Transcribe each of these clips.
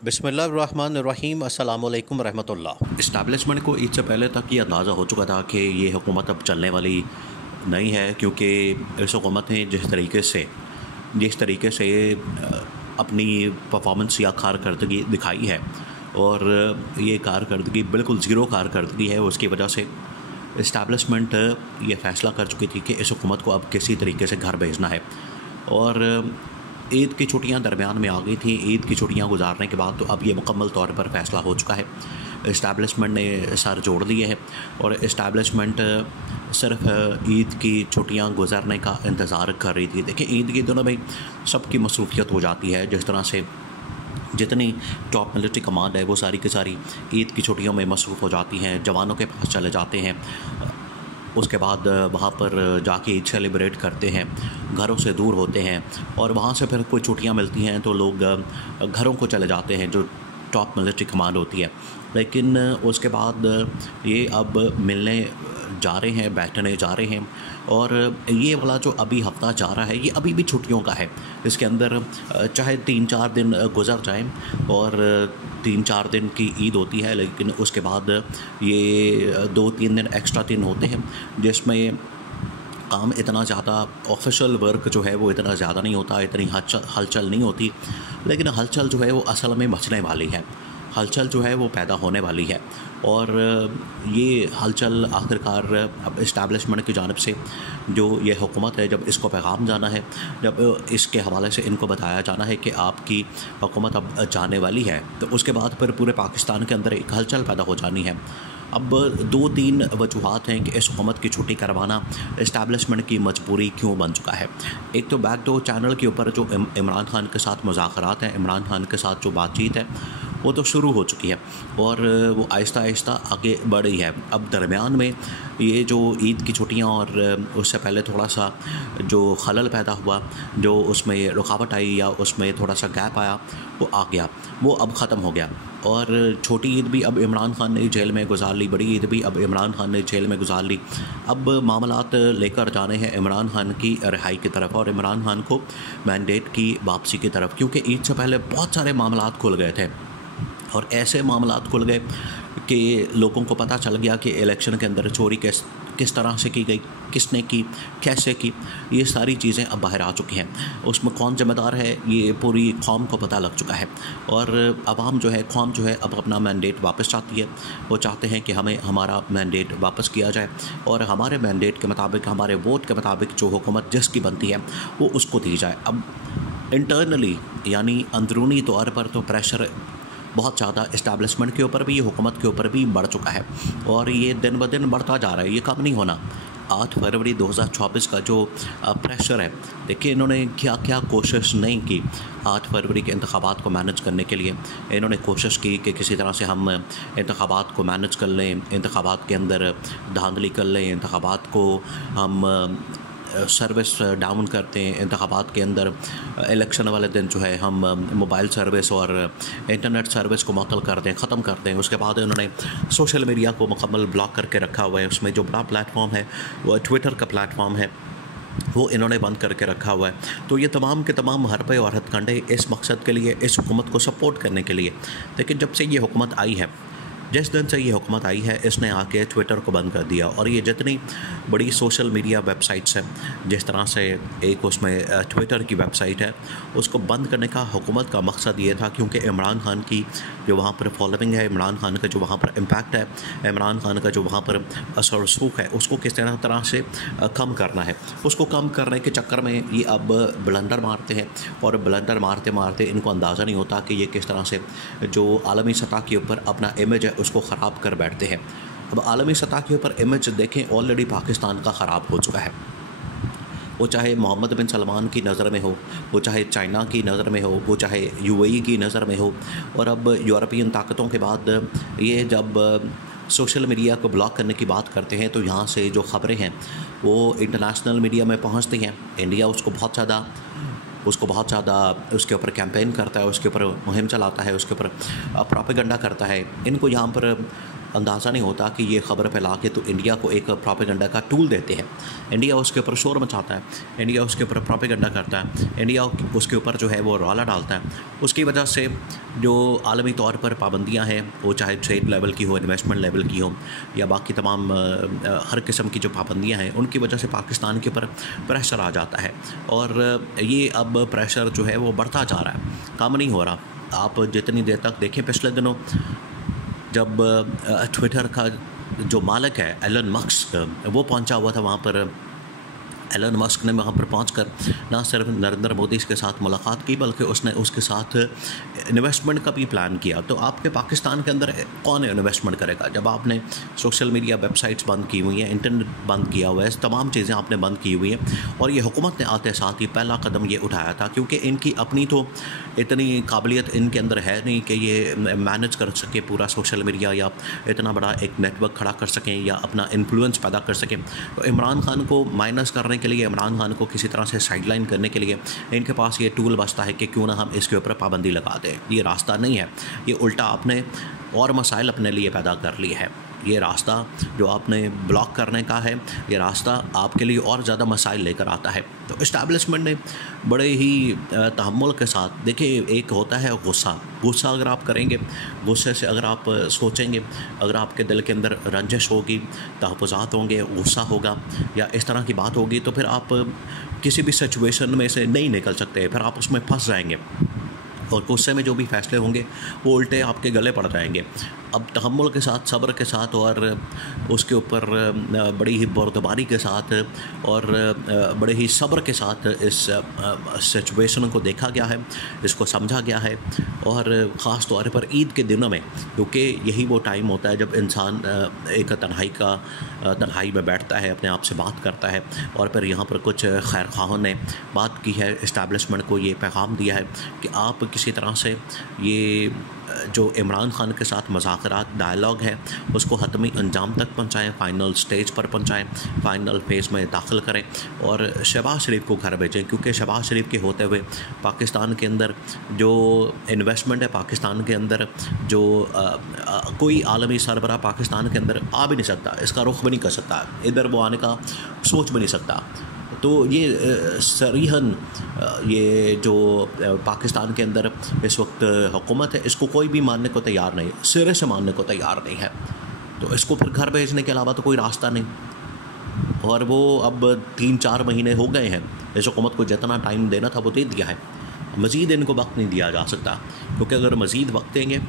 बिस्मिल्लाहिर्रहमानिर्रहीम अस्सलाम वालेकुम रहमतुल्लाह। इस्टेब्लिशमेंट को ईद से पहले तक ये अंदाज़ा हो चुका था कि ये हुकूमत अब चलने वाली नहीं है, क्योंकि इस हुकूमत ने जिस तरीके से अपनी परफॉर्मेंस या कारकर्दगी दिखाई है, और ये कारकर्दगी बिल्कुल ज़ीरो कारकर्दगी है। उसकी वजह से इस्टेब्लिशमेंट ये फ़ैसला कर चुकी थी कि इस हुकूमत को अब किसी तरीके से घर भेजना है। और ईद की छुट्टियां दरमियान में आ गई थी। ईद की छुट्टियां गुजारने के बाद तो अब ये मुकम्मल तौर पर फ़ैसला हो चुका है। इस्टेब्लिशमेंट ने सर जोड़ दिए हैं और इस्टेब्लिशमेंट सिर्फ ईद की छुट्टियां गुजारने का इंतज़ार कर रही थी। देखिए, ईद के दिनों में सबकी मसरूफियत हो जाती है। जिस तरह से जितनी टॉप मिलिट्री कमांड है वो सारी की सारी ईद की छुट्टियों में मसरूफ़ हो जाती हैं, जवानों के पास चले जाते हैं। उसके बाद वहाँ पर जाके ईद सेलिब्रेट करते हैं, घरों से दूर होते हैं, और वहाँ से फिर कोई छुट्टियाँ मिलती हैं तो लोग घरों को चले जाते हैं, जो टॉप मिलिट्री कमांड होती है। लेकिन उसके बाद ये अब मिलने जा रहे हैं, बैठने जा रहे हैं, और ये वाला जो अभी हफ्ता जा रहा है ये अभी भी छुट्टियों का है। इसके अंदर चाहे 3-4 दिन गुजर जाएं, और 3-4 दिन की ईद होती है, लेकिन उसके बाद ये 2-3 दिन एक्स्ट्रा दिन होते हैं, जिसमें काम इतना ज़्यादा ऑफिशियल वर्क जो है वो इतना ज़्यादा नहीं होता, इतनी हलचल नहीं होती। लेकिन हलचल जो है वो असल में मचने वाली है, हलचल जो है वो पैदा होने वाली है। और ये हलचल आखिरकार अब इस्टेब्लिशमेंट की जानिब से जो ये हुकूमत है, जब इसको पैगाम जाना है, जब इसके हवाले से इनको बताया जाना है कि आपकी हुकूमत अब जाने वाली है, तो उसके बाद फिर पूरे पाकिस्तान के अंदर एक हलचल पैदा हो जानी है। अब 2-3 वजूहात हैं कि इस हुकूमत की छुट्टी करवाना इस्टेब्लिशमेंट की मजबूरी क्यों बन चुका है। एक तो बैकडोर चैनल के ऊपर जो इमरान खान के साथ मुज़ाकरात हैं, इमरान खान के साथ जो बातचीत है वो तो शुरू हो चुकी है, और वो आहिस्ता आहिस्ता आगे बढ़ रही है। अब दरमियान में ये जो ईद की छुट्टियां और उससे पहले थोड़ा सा जो खलल पैदा हुआ, जो उसमें रुकावट आई या उसमें थोड़ा सा गैप आया, वो आ गया, वो अब ख़त्म हो गया। और छोटी ईद भी अब इमरान खान ने जेल में गुजार ली, बड़ी ईद भी अब इमरान खान ने जेल में गुजार ली। अब मामलात लेकर जाने हैं इमरान खान की रिहाई की तरफ और इमरान खान को मैंडेट की वापसी की तरफ, क्योंकि ईद से पहले बहुत सारे मामलात खुल गए थे, और ऐसे मामलात खुल गए कि लोगों को पता चल गया कि इलेक्शन के अंदर चोरी किस तरह से की गई, किसने की, कैसे की, ये सारी चीज़ें अब बाहर आ चुकी हैं। उसमें कौन ज़िम्मेदार है ये पूरी कौम को पता लग चुका है, और अवाम जो है, कौम जो है, अब अपना मैंडेट वापस चाहती है। वो चाहते हैं कि हमें हमारा मैंडेट वापस किया जाए, और हमारे मैंडेट के मुताबिक, हमारे वोट के मुताबिक जो हुकूमत जिसकी बनती है वो उसको दी जाए। अब इंटरनली यानी अंदरूनी तौर पर तो प्रेशर बहुत ज़्यादा इस्टेब्लिशमेंट के ऊपर भी, ये हुकूमत के ऊपर भी बढ़ चुका है, और ये दिन ब दिन बढ़ता जा रहा है, ये कम नहीं होना। 8 फरवरी 2024 का जो प्रेशर है, देखिए इन्होंने क्या क्या कोशिश नहीं की 8 फरवरी के इंतखाबात को मैनेज करने के लिए। इन्होंने कोशिश की कि किसी तरह से हम इंतखाबात को मैनेज कर लें, इंतखाबात के अंदर धांधली कर लें, इंतखाबात को हम सर्विस डाउन करते हैं, इंतखाबात के अंदर इलेक्शन वाले दिन जो है हम मोबाइल सर्विस और इंटरनेट सर्विस को मुअत्तल कर दें, ख़त्म कर दें। उसके बाद उन्होंने सोशल मीडिया को मुकम्मल ब्लॉक करके रखा हुआ है। उसमें जो बड़ा प्लेटफॉर्म है वो ट्विटर का प्लेटफॉर्म है, वो इन्होंने बंद करके रखा हुआ है। तो ये तमाम के तमाम हरबे और हथकंडे इस मकसद के लिए, इस हुकूमत को सपोर्ट करने के लिए। लेकिन जब से ये हुकूमत आई है, जिस दिन से ये हुकूमत आई है, इसने आके ट्विटर को बंद कर दिया, और ये जितनी बड़ी सोशल मीडिया वेबसाइट्स हैं, जिस तरह से एक उसमें ट्विटर की वेबसाइट है, उसको बंद करने का हुकूमत का मकसद ये था, क्योंकि इमरान खान की जो वहाँ पर फॉलोइंग है, इमरान खान का जो वहाँ पर इम्पैक्ट है, इमरान खान का जो वहाँ पर असर रसूख है, उसको किस तरह से कम करना है। उसको कम करने के चक्कर में ये अब ब्लंडर मारते हैं, और ब्लंडर मारते मारते इनको अंदाज़ा नहीं होता कि ये किस तरह से जो आलमी सतह के ऊपर अपना इमेज है उसको ख़राब कर बैठते हैं। अब आलमी सतह के ऊपर इमेज देखें, ऑलरेडी पाकिस्तान का ख़राब हो चुका है। वो चाहे मोहम्मद बिन सलमान की नज़र में हो, वो चाहे चाइना की नज़र में हो, वो चाहे यूएई की नज़र में हो, और अब यूरोपियन ताकतों के बाद ये जब सोशल मीडिया को ब्लॉक करने की बात करते हैं, तो यहाँ से जो ख़बरें हैं वो इंटरनेशनल मीडिया में पहुँचती हैं। इंडिया उसको बहुत ज़्यादा उसके ऊपर कैंपेन करता है, उसके ऊपर मुहिम चलाता है, उसके ऊपर प्रोपेगेंडा करता है। इनको यहाँ पर अंदाज़ा नहीं होता कि ये ख़बर फैला के तो इंडिया को एक प्रोपेगेंडा का टूल देते हैं। इंडिया उसके ऊपर शोर मचाता है, इंडिया उसके ऊपर प्रोपेगेंडा करता है, इंडिया उसके ऊपर जो है वो रौला डालता है। उसकी वजह से जो आलमी तौर पर पाबंदियाँ हैं, वो चाहे ट्रेड लेवल की हो, इन्वेस्टमेंट लेवल की हो, या बाकी तमाम हर किस्म की जो पाबंदियाँ हैं, उनकी वजह से पाकिस्तान के ऊपर प्रेशर आ जाता है। और ये अब प्रेशर जो है वो बढ़ता जा रहा है, कम नहीं हो रहा। आप जितनी देर तक देखें, पिछले दिनों जब ट्विटर का जो मालिक है एलन मस्क, वो पहुंचा हुआ था वहाँ पर। एलन मस्क ने वहाँ पर पहुंचकर ना सिर्फ नरेंद्र मोदी के साथ मुलाकात की, बल्कि उसने उसके साथ इन्वेस्टमेंट का भी प्लान किया। तो आपके पाकिस्तान के अंदर कौन इन्वेस्टमेंट करेगा जब आपने सोशल मीडिया वेबसाइट्स बंद की हुई हैं, इंटरनेट बंद किया हुआ है, तमाम चीज़ें आपने बंद की हुई हैं। और ये हुकूमत ने आते साथ ही पहला कदम ये उठाया था, क्योंकि इनकी अपनी तो इतनी काबिलियत इनके अंदर है नहीं कि ये मैनेज कर सके पूरा सोशल मीडिया, या इतना बड़ा एक नेटवर्क खड़ा कर सकें, या अपना इन्फ्लुएंस पैदा कर सकें। तो इमरान खान को माइनस करने के लिए, इमरान खान को किसी तरह से साइडलाइन करने के लिए इनके पास ये टूल बचता है कि क्यों ना हम इसके ऊपर पाबंदी लगा दें। ये रास्ता नहीं है, ये उल्टा आपने और मसाइल अपने लिए पैदा कर लिए है। ये रास्ता जो आपने ब्लॉक करने का है, ये रास्ता आपके लिए और ज़्यादा मसाइल लेकर आता है। तो इस्टेब्लिशमेंट ने बड़े ही तहम्मुल के साथ, देखिए, एक होता है गुस्सा अगर आप करेंगे, गुस्से से अगर आप सोचेंगे, अगर आपके दिल के अंदर रंजिश होगी, तहफ़्फ़ुज़ात होंगे, गुस्सा होगा या इस तरह की बात होगी, तो फिर आप किसी भी सिचुएशन में से नहीं निकल सकते, फिर आप उसमें फंस जाएंगे और गुस्से में जो भी फ़ैसले होंगे वो उल्टे आपके गले पड़ जाएंगे। अब तहम्मुल के साथ, सब्र के साथ और उसके ऊपर बड़ी ही बुर्दबारी के साथ और बड़े ही सब्र के साथ इस सिचुएशन को देखा गया है, इसको समझा गया है। और ख़ास तौर पर ईद के दिनों में, क्योंकि यही वो टाइम होता है जब इंसान एक तन्हाई में बैठता है, अपने आप से बात करता है। और फिर यहाँ पर कुछ खैर ख़्वाहों ने बात की है, इस्टेब्लिशमेंट को ये पैगाम दिया है कि आप किसी तरह से ये जो इमरान खान के साथ मुज़ाकरात डायलॉग है उसको हतमी अंजाम तक पहुँचाएँ, फ़ाइनल स्टेज पर पहुँचाएँ, फ़ाइनल फेज़ में दाखिल करें और शहबाज शरीफ को घर भेजें। क्योंकि शहबाज शरीफ के होते हुए पाकिस्तान के अंदर जो इन्वेस्टमेंट है, पाकिस्तान के अंदर जो कोई आलमी सरबराह पाकिस्तान के अंदर आ भी नहीं सकता, इसका रुख भी नहीं कर सकता, इधर वो आने का सोच भी नहीं सकता। तो ये सरीहन ये जो पाकिस्तान के अंदर इस वक्त हुकूमत है, इसको कोई भी मानने को तैयार नहीं, सिरे से मानने को तैयार नहीं है। तो इसको फिर घर भेजने के अलावा तो कोई रास्ता नहीं। और वो अब 3-4 महीने हो गए हैं, इस हुकूमत को जितना टाइम देना था वो दे दिया है, मज़ीद इनको वक्त नहीं दिया जा सकता। क्योंकि अगर मज़ीद वक्त देंगे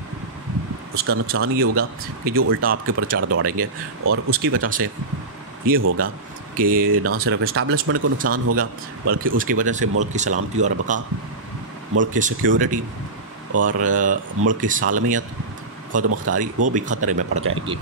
उसका नुकसान ये होगा कि जो उल्टा आपके ऊपर चढ़ दौड़ेंगे, और उसकी वजह से ये होगा कि ना सिर्फ इस्टेब्लिशमेंट को नुकसान होगा, बल्कि उसकी वजह से मुल्क की सलामती और बका, मुल्क की सिक्योरिटी और मुल्क की सालमियत, खुद मुख्तारी, वो भी ख़तरे में पड़ जाएगी।